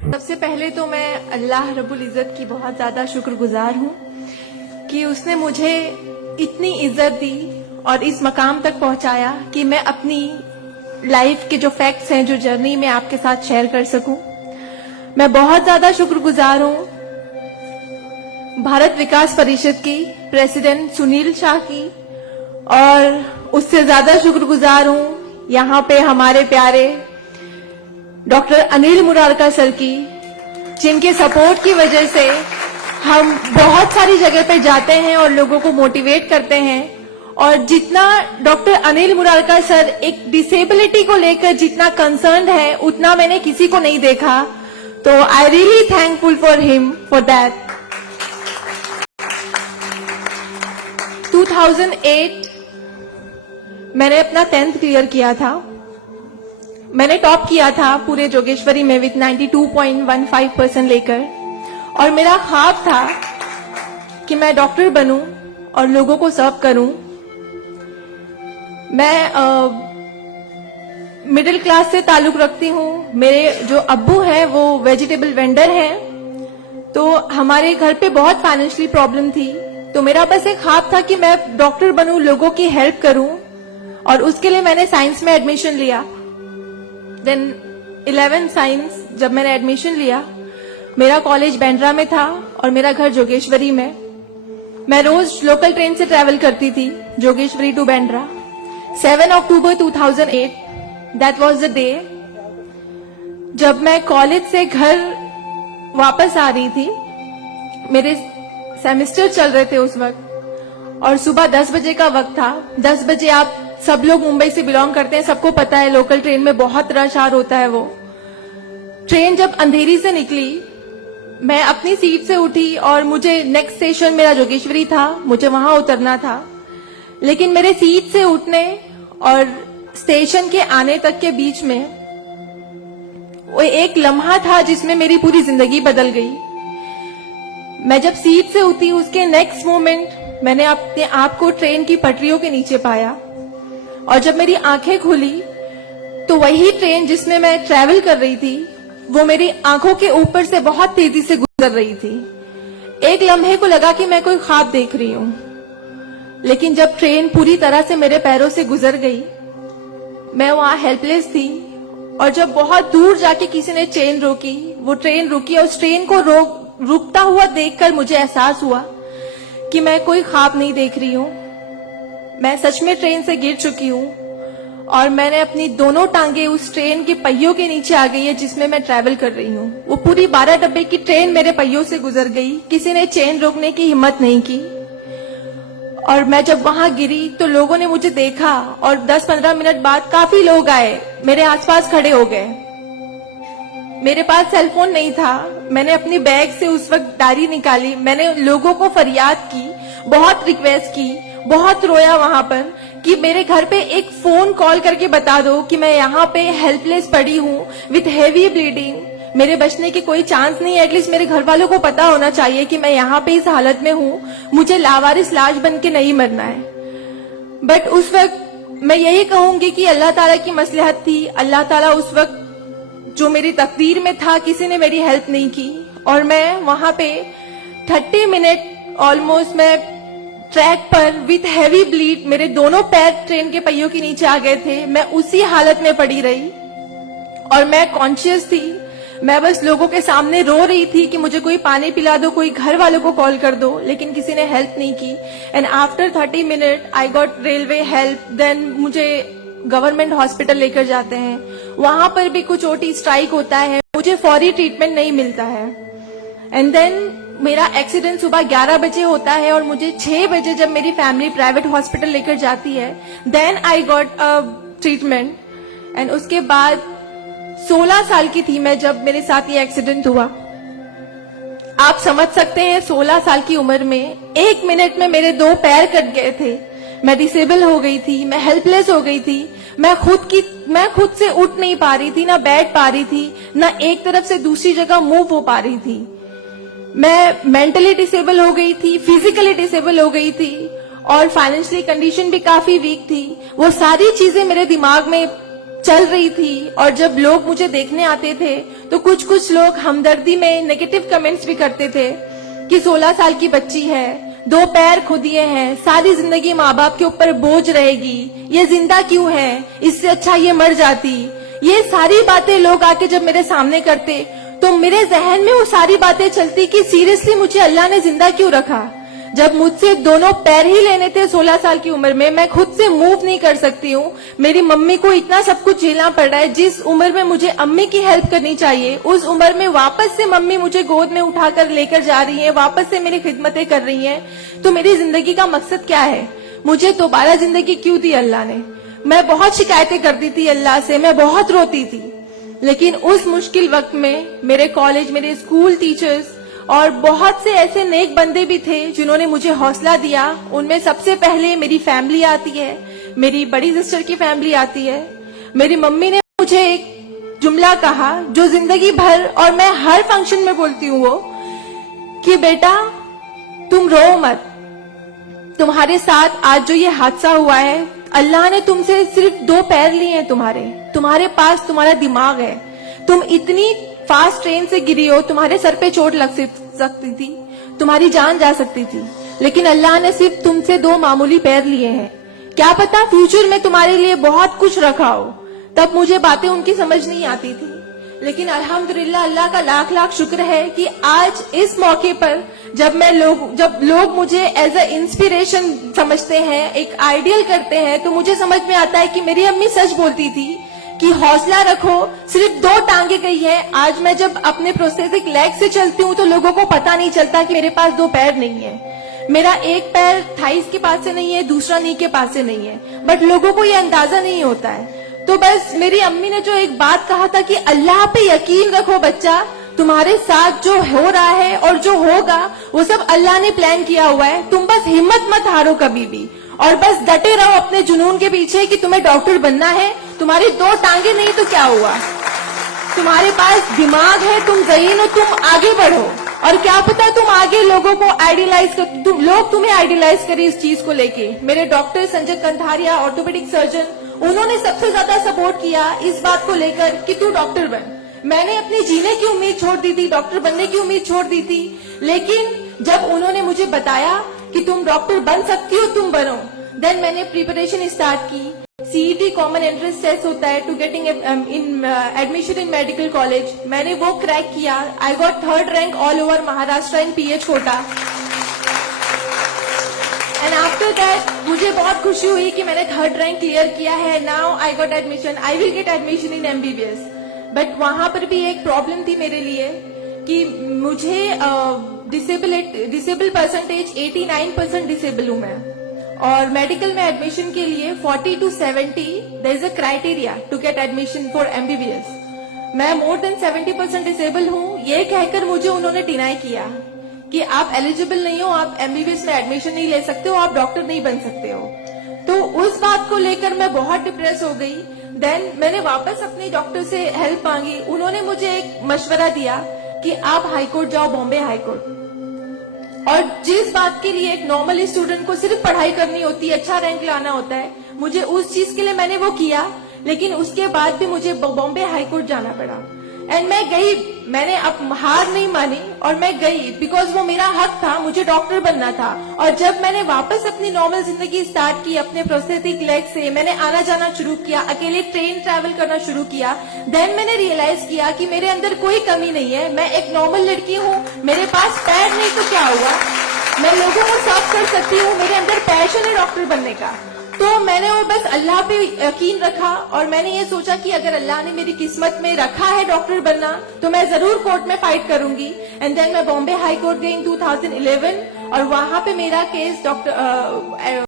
सबसे पहले तो मैं अल्लाह रब्बुल इज़्ज़त की बहुत ज़्यादा शुक्रगुजार हूँ कि उसने मुझे इतनी इज्जत दी और इस मकाम तक पहुंचाया कि मैं अपनी लाइफ के जो फैक्ट्स हैं, जो जर्नी में आपके साथ शेयर कर सकूं। मैं बहुत ज्यादा शुक्रगुजार हूं भारत विकास परिषद की प्रेसिडेंट सुनील शाह की, और उससे ज्यादा शुक्रगुजार हूं यहाँ पे हमारे प्यारे डॉक्टर अनिल मुरारका सर की, जिनके सपोर्ट की वजह से हम बहुत सारी जगह पे जाते हैं और लोगों को मोटिवेट करते हैं। और जितना डॉक्टर अनिल मुरारका सर एक डिसेबिलिटी को लेकर जितना कंसर्न है, उतना मैंने किसी को नहीं देखा। तो I really thankful for him for that. 2008 मैंने अपना 10th क्लियर किया था। मैंने टॉप किया था पूरे जोगेश्वरी में विद 92.15% लेकर, और मेरा ख्वाब था कि मैं डॉक्टर बनूं और लोगों को सर्व करूं। मैं मिडिल क्लास से ताल्लुक रखती हूं। मेरे जो अब्बू हैं वो वेजिटेबल वेंडर हैं, तो हमारे घर पे बहुत फाइनेंशियली प्रॉब्लम थी। तो मेरा बस एक ख्वाब था कि मैं डॉक्टर बनूं, लोगों की हेल्प करूं, और उसके लिए मैंने साइंस में एडमिशन लिया। देन 11 साइंस जब मैंने एडमिशन लिया, मेरा कॉलेज बैंड्रा में था और मेरा घर जोगेश्वरी में। मैं रोज लोकल ट्रेन से ट्रैवल करती थी Jogeshwari to Bandra. 7 October 2008 that was the day जब मैं कॉलेज से घर वापस आ रही थी। मेरे सेमेस्टर चल रहे थे उस वक्त, और सुबह 10 बजे का वक्त था। 10 बजे आप सब लोग मुंबई से बिलोंग करते हैं, सबको पता है लोकल ट्रेन में बहुत रश आर होता है। वो ट्रेन जब अंधेरी से निकली, मैं अपनी सीट से उठी और मुझे नेक्स्ट स्टेशन मेरा जोगेश्वरी था, मुझे वहां उतरना था। लेकिन मेरे सीट से उठने और स्टेशन के आने तक के बीच में वो एक लम्हा था जिसमें मेरी पूरी जिंदगी बदल गई। मैं जब सीट से उठी, उसके नेक्स्ट मोमेंट मैंने अपने आप को ट्रेन की पटरियों के नीचे पाया, और जब मेरी आंखें खुली तो वही ट्रेन जिसमें मैं ट्रैवल कर रही थी वो मेरी आंखों के ऊपर से बहुत तेजी से गुजर रही थी। एक लम्हे को लगा कि मैं कोई ख्वाब देख रही हूं, लेकिन जब ट्रेन पूरी तरह से मेरे पैरों से गुजर गई, मैं वहां हेल्पलेस थी। और जब बहुत दूर जाके किसी ने चेन रोकी, वो ट्रेन रुकी, और उस ट्रेन को रुकता हुआ देखकर मुझे एहसास हुआ कि मैं कोई ख्वाब नहीं देख रही हूं, मैं सच में ट्रेन से गिर चुकी हूं, और मैंने अपनी दोनों टांगे उस ट्रेन के पहियों के नीचे आ गई है जिसमें मैं ट्रैवल कर रही हूँ। वो पूरी 12 डब्बे की ट्रेन मेरे पहियों से गुजर गई, किसी ने चेन रोकने की हिम्मत नहीं की। और मैं जब वहां गिरी तो लोगों ने मुझे देखा, और 10-15 मिनट बाद काफी लोग आए, मेरे आसपास खड़े हो गए। मेरे पास सेलफोन नहीं था। मैंने अपनी बैग से उस वक्त डायरी निकाली, मैंने लोगों को फरियाद की, बहुत रिक्वेस्ट की, बहुत रोया वहां पर कि मेरे घर पे एक फोन कॉल करके बता दो कि मैं यहाँ पे हेल्पलेस पड़ी हूँ विथ हेवी ब्लीडिंग, मेरे बचने की कोई चांस नहीं है। एटलीस्ट मेरे घर वालों को पता होना चाहिए कि मैं यहाँ पे इस हालत में हूँ, मुझे लावारिस लाश बन के नहीं मरना है। बट उस वक्त मैं यही कहूंगी कि अल्लाह ताला की मसलहत थी। अल्लाह ताला उस वक्त जो मेरी तकदीर में था, किसी ने मेरी हेल्प नहीं की, और मैं वहां पे 30 मिनट ऑलमोस्ट मैं ट्रैक पर विथ हैवी ब्लीड, मेरे दोनों पैर ट्रेन के पहियों के नीचे आ गए थे। मैं उसी हालत में पड़ी रही और मैं कॉन्शियस थी। मैं बस लोगों के सामने रो रही थी कि मुझे कोई पानी पिला दो, कोई घर वालों को कॉल कर दो, लेकिन किसी ने हेल्प नहीं की। And after 30 minute I got railway help. Then मुझे गवर्नमेंट हॉस्पिटल लेकर जाते हैं, वहां पर भी कुछ ओटी स्ट्राइक होता है, मुझे फौरी ट्रीटमेंट नहीं मिलता है। एंड देन मेरा एक्सीडेंट सुबह 11 बजे होता है, और मुझे 6 बजे जब मेरी फैमिली प्राइवेट हॉस्पिटल लेकर जाती है, then I got a treatment. And उसके बाद 16 साल की थी मैं जब मेरे साथ ये एक्सीडेंट हुआ। आप समझ सकते हैं 16 साल की उम्र में 1 मिनट में मेरे 2 पैर कट गए थे, मैं डिसेबल हो गई थी, मैं हेल्पलेस हो गई थी, मैं खुद से उठ नहीं पा रही थी, ना बैठ पा रही थी, ना एक तरफ से दूसरी जगह मूव हो पा रही थी। मैं मेंटली डिसेबल हो गई थी, फिजिकली डिसेबल हो गई थी, और फाइनेंशियली कंडीशन भी काफी वीक थी। वो सारी चीजें मेरे दिमाग में चल रही थी, और जब लोग मुझे देखने आते थे तो कुछ कुछ लोग हमदर्दी में नेगेटिव कमेंट्स भी करते थे कि 16 साल की बच्ची है, 2 पैर खो दिए हैं, सारी जिंदगी माँ बाप के ऊपर बोझ रहेगी, ये जिंदा क्यों है, इससे अच्छा ये मर जाती। ये सारी बातें लोग आके जब मेरे सामने करते तो मेरे जहन में वो सारी बातें चलती कि सीरियसली मुझे अल्लाह ने जिंदा क्यों रखा। जब मुझसे दोनों पैर ही लेने थे 16 साल की उम्र में, मैं खुद से मूव नहीं कर सकती हूँ, मेरी मम्मी को इतना सब कुछ झेलना पड़ रहा है। जिस उम्र में मुझे अम्मी की हेल्प करनी चाहिए उस उम्र में वापस से मम्मी मुझे गोद में उठाकर लेकर जा रही है, वापस से मेरी खिदमतें कर रही हैं। तो मेरी जिंदगी का मकसद क्या है? मुझे दोबारा जिंदगी क्यों दी अल्लाह ने? मैं बहुत शिकायतें करती थी अल्लाह से, मैं बहुत रोती थी, लेकिन उस मुश्किल वक्त में मेरे कॉलेज, मेरे स्कूल टीचर्स और बहुत से ऐसे नेक बंदे भी थे जिन्होंने मुझे हौसला दिया। उनमें सबसे पहले मेरी फैमिली आती है, मेरी बड़ी सिस्टर की फैमिली आती है। मेरी मम्मी ने मुझे एक जुमला कहा जो जिंदगी भर और मैं हर फंक्शन में बोलती हूँ, वो कि बेटा तुम रो मत, तुम्हारे साथ आज जो ये हादसा हुआ है, अल्लाह ने तुमसे सिर्फ 2 पैर लिए हैं, तुम्हारे पास तुम्हारा दिमाग है, तुम इतनी फास्ट ट्रेन से गिरी हो, तुम्हारे सर पे चोट लग सकती थी, तुम्हारी जान जा सकती थी, लेकिन अल्लाह ने सिर्फ तुमसे 2 मामूली पैर लिए हैं। क्या पता फ्यूचर में तुम्हारे लिए बहुत कुछ रखा हो। तब मुझे बातें उनकी समझ नहीं आती थी, लेकिन अल्हम्दुलिल्लाह अल्लाह का लाख लाख शुक्र है कि आज इस मौके पर जब लोग मुझे एज अ इंस्पिरेशन समझते हैं, एक आइडियल करते हैं, तो मुझे समझ में आता है कि मेरी अम्मी सच बोलती थी कि हौसला रखो, सिर्फ 2 टांगे गई है। आज मैं जब अपने प्रोस्थेटिक लेग से चलती हूँ तो लोगों को पता नहीं चलता कि मेरे पास 2 पैर नहीं है, मेरा एक पैर थाइस के पास से नहीं है, दूसरा नी के पास से नहीं है, बट लोगों को ये अंदाजा नहीं होता है। तो बस मेरी अम्मी ने जो एक बात कहा था कि अल्लाह पे यकीन रखो बच्चा, तुम्हारे साथ जो हो रहा है और जो होगा वो सब अल्लाह ने प्लान किया हुआ है, तुम बस हिम्मत मत हारो कभी भी, और बस डटे रहो अपने जुनून के पीछे कि तुम्हें डॉक्टर बनना है। तुम्हारी 2 टांगे नहीं तो क्या हुआ, तुम्हारे पास दिमाग है, तुम ज़हीन हो, तुम आगे बढ़ो। और क्या पता तुम आगे लोगों को आइडियलाइज कर, लोग तुम्हें आइडियलाइज करें इस चीज को लेके। मेरे doctor Sanjay Kantharia, orthopaedic surgeon, उन्होंने सबसे ज्यादा सपोर्ट किया इस बात को लेकर कि तू डॉक्टर बन। मैंने अपने जीने की उम्मीद छोड़ दी थी, डॉक्टर बनने की उम्मीद छोड़ दी थी, लेकिन जब उन्होंने मुझे बताया कि तुम डॉक्टर बन सकती हो, तुम बनो, देन मैंने प्रिपरेशन स्टार्ट की। सीईटी कॉमन एंट्रेंस टेस्ट होता है to getting in admission in medical college, मैंने वो क्रैक किया। I got 3rd rank all over Maharashtra in PH quota. And after that मुझे बहुत खुशी हुई कि मैंने 3rd रैंक क्लियर किया है। Now I got admission, I will get admission in MBBS. But वहां पर भी एक प्रॉब्लम थी मेरे लिए कि मुझे डिसेबल परसेंटेज 89% डिसेबल हूं मैं, और मेडिकल में एडमिशन के लिए 40 to 70 there is a criteria to get admission for MBBS. मैं मोर देन 70% डिसेबल हूं, ये कहकर मुझे उन्होंने डिनाई किया कि आप एलिजिबल नहीं हो, आप एमबीबीएस में एडमिशन नहीं ले सकते हो, आप डॉक्टर नहीं बन सकते हो। तो उस बात को लेकर मैं बहुत डिप्रेस हो गई। देन मैंने वापस अपने डॉक्टर से हेल्प मांगी, उन्होंने मुझे एक मशवरा दिया कि आप हाईकोर्ट जाओ, बॉम्बे हाईकोर्ट। और जिस बात के लिए एक नॉर्मल स्टूडेंट को सिर्फ पढ़ाई करनी होती है, अच्छा रैंक लाना होता है, मुझे उस चीज के लिए मैंने वो किया, लेकिन उसके बाद भी मुझे बॉम्बे हाईकोर्ट जाना पड़ा। एंड मैं गई, मैंने अब हार नहीं मानी और मैं गई, बिकॉज वो मेरा हक था, मुझे डॉक्टर बनना था। और जब मैंने वापस अपनी नॉर्मल जिंदगी स्टार्ट की अपने प्रोस्थेटिक लेग से, मैंने आना जाना शुरू किया, अकेले ट्रेन ट्रैवल करना शुरू किया, देन मैंने रियलाइज किया कि मेरे अंदर कोई कमी नहीं है, मैं एक नॉर्मल लड़की हूँ, मेरे पास पैर नहीं तो क्या हुआ, मैं लोगों को सर्व कर सकती हूँ, मेरे अंदर पैशन है डॉक्टर बनने का। तो मैंने वो बस अल्लाह पे यकीन रखा और मैंने ये सोचा कि अगर अल्लाह ने मेरी किस्मत में रखा है डॉक्टर बनना तो मैं जरूर कोर्ट में फाइट करूंगी। एंड देन मैं बॉम्बे हाई कोर्ट गई इन 2011 और वहां पे मेरा केस डॉक्टर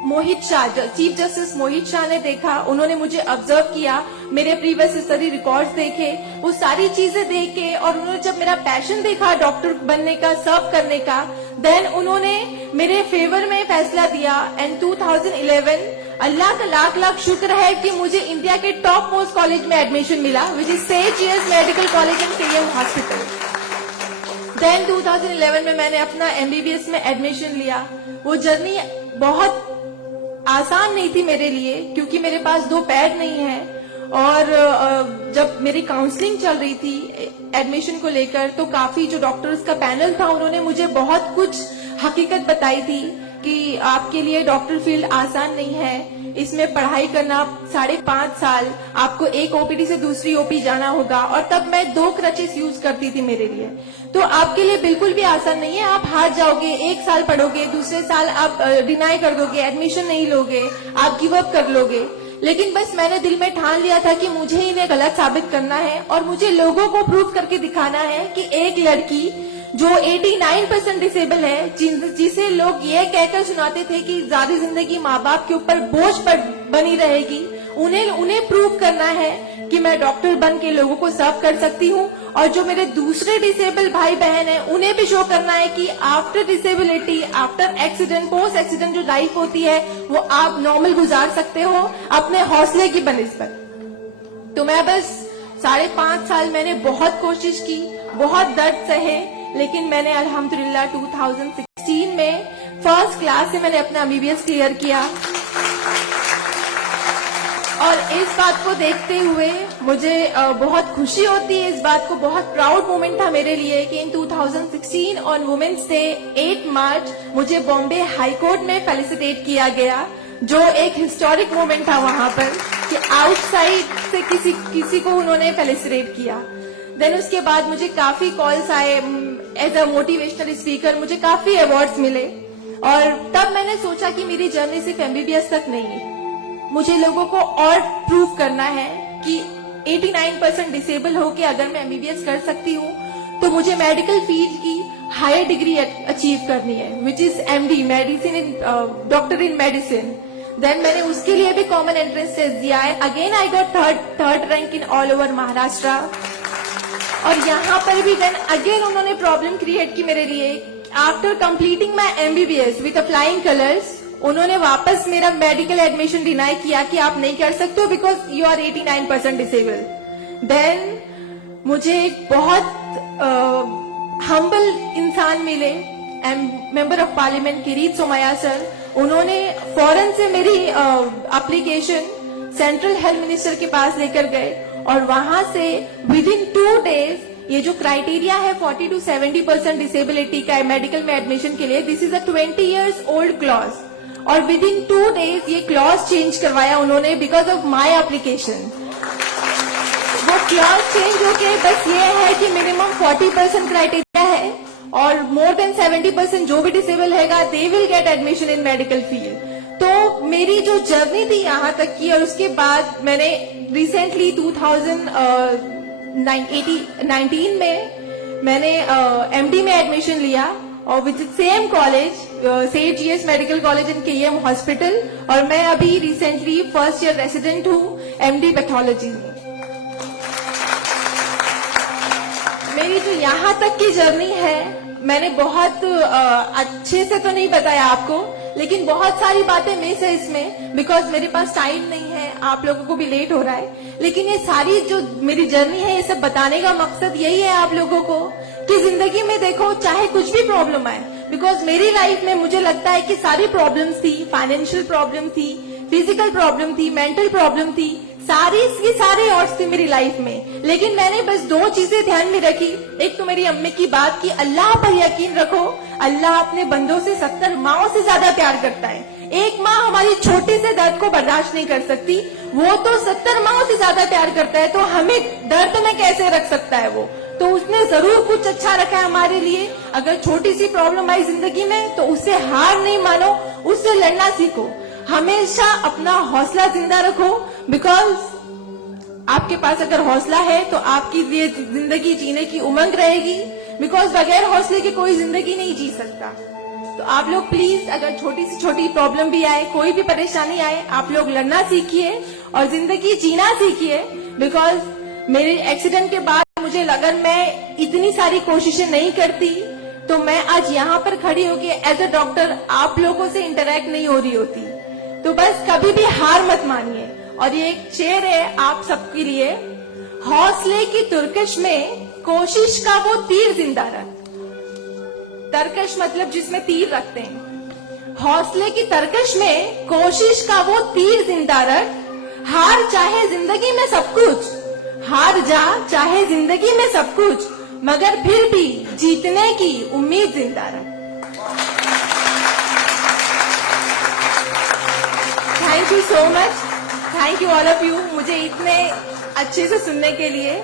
मोहित शाह, चीफ जस्टिस मोहित शाह ने देखा, उन्होंने मुझे ऑब्जर्व किया, मेरे प्रीवियस स्टडी रिकॉर्ड्स देखे, वो सारी चीजें देख के, और उन्होंने जब मेरा पैशन देखा डॉक्टर बनने का, सर्व करने का, देन उन्होंने मेरे फेवर में फैसला दिया। एंड 2011 अल्लाह का लाख लाख शुक्र है कि मुझे इंडिया के टॉप मोस्ट कॉलेज में एडमिशन मिला, which is Seth GS medical college and KEM hospital. Then 2011 में मैंने अपना एमबीबीएस में एडमिशन लिया। वो जर्नी बहुत आसान नहीं थी मेरे लिए, क्योंकि मेरे पास 2 पैर नहीं है और जब मेरी काउंसलिंग चल रही थी एडमिशन को लेकर, तो काफी जो डॉक्टर्स का पैनल था उन्होंने मुझे बहुत कुछ हकीकत बताई थी कि आपके लिए डॉक्टर फील्ड आसान नहीं है, इसमें पढ़ाई करना 5.5 साल, आपको एक ओपीडी से दूसरी ओपी जाना होगा। और तब मैं 2 क्रचेस यूज करती थी मेरे लिए, तो आपके लिए बिल्कुल भी आसान नहीं है, आप हार जाओगे, 1 साल पढ़ोगे, दूसरे साल आप डिनाई कर दोगे, एडमिशन नहीं लोगे, आप गिव अप कर लोगे। लेकिन बस मैंने दिल में ठान लिया था कि मुझे इन्हें गलत साबित करना है और मुझे लोगों को प्रूव करके दिखाना है कि एक लड़की जो 89% डिसेबल है, जिसे लोग ये कहकर सुनाते थे कि ज्यादा जिंदगी माँ बाप के ऊपर बोझ पर बनी रहेगी, उन्हें प्रूव करना है कि मैं डॉक्टर बन के लोगों को सर्व कर सकती हूँ। और जो मेरे दूसरे डिसेबल भाई बहन हैं, उन्हें भी शो करना है कि after disability, after accident, post accident जो लाइफ होती है वो आप नॉर्मल गुजार सकते हो अपने हौसले की बनिस्बत। तो मैं बस 5.5 साल मैंने बहुत कोशिश की, बहुत दर्द सहे, लेकिन मैंने अल्हम्दुलिल्लाह 2016 में फर्स्ट क्लास से मैंने अपना एमबीबीएस क्लियर किया। और इस बात को देखते हुए मुझे बहुत खुशी होती है, इस बात को बहुत प्राउड मोमेंट था मेरे लिए कि इन 2016 ऑन वुमेन्स डे 8 मार्च मुझे बॉम्बे हाई कोर्ट में फेलिसिटेट किया गया, जो एक हिस्टोरिक मोमेंट था वहां पर कि आउटसाइड से किसी को उन्होंने फेलिसिटेट किया। देन उसके बाद मुझे काफी कॉल्स आए एज अ मोटिवेशनल स्पीकर, मुझे काफी अवार्ड्स मिले। और तब मैंने सोचा कि मेरी जर्नी सिर्फ एमबीबीएस तक नहीं है, मुझे लोगों को और प्रूव करना है कि 89% डिसेबल होके अगर मैं एमबीबीएस कर सकती हूँ तो मुझे मेडिकल फील्ड की हायर डिग्री अचीव करनी है, which is MD, medicine in doctor in medicine. Then मैंने उसके लिए भी कॉमन एंट्रेंस टेस्ट दिया है। Again I got third rank in all over Maharashtra. और यहाँ पर भी देन अगेन उन्होंने प्रॉब्लम क्रिएट की मेरे लिए। After completing my MBBS with flying colours, उन्होंने वापस मेरा मेडिकल एडमिशन डिनाई किया कि आप नहीं कर सकते हो बिकॉज यू आर 89% डिसेबल। देन मुझे एक बहुत हम्बल इंसान मिले, member of parliament Kirit Somaiya sir. उन्होंने फौरन से मेरी एप्लीकेशन सेंट्रल हेल्थ मिनिस्टर के पास लेकर गए और वहां से विद इन 2 डेज ये जो क्राइटेरिया है 40 to 70% डिसेबिलिटी का मेडिकल में एडमिशन के लिए, this is a 20 years old clause, और विद इन 2 डेज ये क्लॉज चेंज करवाया उन्होंने बिकॉज ऑफ माई एप्लीकेशन। वो क्लॉज चेंज होके बस ये है कि मिनिमम 40% क्राइटेरिया है और मोर देन 70% जो भी डिसेबल हैगा they will get admission in medical field. तो मेरी जो जर्नी थी यहाँ तक की, और उसके बाद मैंने रिसेंटली 2019 में मैंने एमडी में एडमिशन लिया और with same college Seth GS medical college in KEM hospital, और मैं अभी रिसेंटली फर्स्ट ईयर रेसिडेंट हूँ एमडी पैथोलॉजी में। मेरी जो यहाँ तक की जर्नी है मैंने बहुत अच्छे से तो नहीं बताया आपको, लेकिन बहुत सारी बातें मिस है इसमें बिकॉज मेरे पास टाइम नहीं है, आप लोगों को भी लेट हो रहा है। लेकिन ये सारी जो मेरी जर्नी है ये सब बताने का मकसद यही है आप लोगों को कि जिंदगी में देखो चाहे कुछ भी प्रॉब्लम आए, बिकॉज मेरी लाइफ में मुझे लगता है कि सारी प्रॉब्लम्स थी, फाइनेंशियल प्रॉब्लम थी, फिजिकल प्रॉब्लम थी, मेंटल प्रॉब्लम थी, सारी ऑड्स थी मेरी लाइफ में। लेकिन मैंने बस 2 चीजें ध्यान में रखी। एक तो मेरी अम्मी की बात कि अल्लाह पर यकीन रखो, अल्लाह अपने बंदों से 70 माओं से ज्यादा प्यार करता है। एक माँ हमारी छोटे से दर्द को बर्दाश्त नहीं कर सकती, वो तो 70 माओं से ज्यादा प्यार करता है, तो हमें दर्द में कैसे रख सकता है वो? तो उसने जरूर कुछ अच्छा रखा है हमारे लिए। अगर छोटी सी प्रॉब्लम आई जिंदगी में तो उससे हार नहीं मानो, उससे लड़ना सीखो, हमेशा अपना हौसला जिंदा रखो, बिकॉज आपके पास अगर हौसला है तो आपकी लिए जिंदगी जीने की उमंग रहेगी, बिकॉज बगैर हौसले के कोई जिंदगी नहीं जी सकता। तो आप लोग प्लीज अगर छोटी से छोटी प्रॉब्लम भी आए, कोई भी परेशानी आए, आप लोग लड़ना सीखिए और जिंदगी जीना सीखिए। बिकॉज मेरे एक्सीडेंट के बाद मुझे लगा मैं इतनी सारी कोशिशें नहीं करती तो मैं आज यहाँ पर खड़ी होके एज अ डॉक्टर आप लोगों से इंटरेक्ट नहीं हो रही होती। तो बस कभी भी हार मत मानिए। और ये एक शेर है आप सबके लिए, हौसले की तुरकश में कोशिश का वो तीर जिंदा रख। तरकश मतलब जिसमें तीर रखते हैं। हौसले की तरकश में कोशिश का वो तीर जिंदा रख, हार चाहे जिंदगी में सब कुछ, हार जा चाहे जिंदगी में सब कुछ, मगर फिर भी जीतने की उम्मीद जिंदा रख। Thank you so much, thank you all of you, मुझे इतने अच्छे से सुनने के लिए।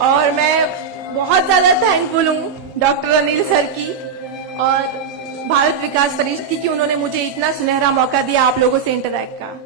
और मैं बहुत ज्यादा थैंकफुल हूँ डॉक्टर अनिल सर की और भारत विकास परिषद की कि उन्होंने मुझे इतना सुनहरा मौका दिया आप लोगों से इंटरैक्ट का।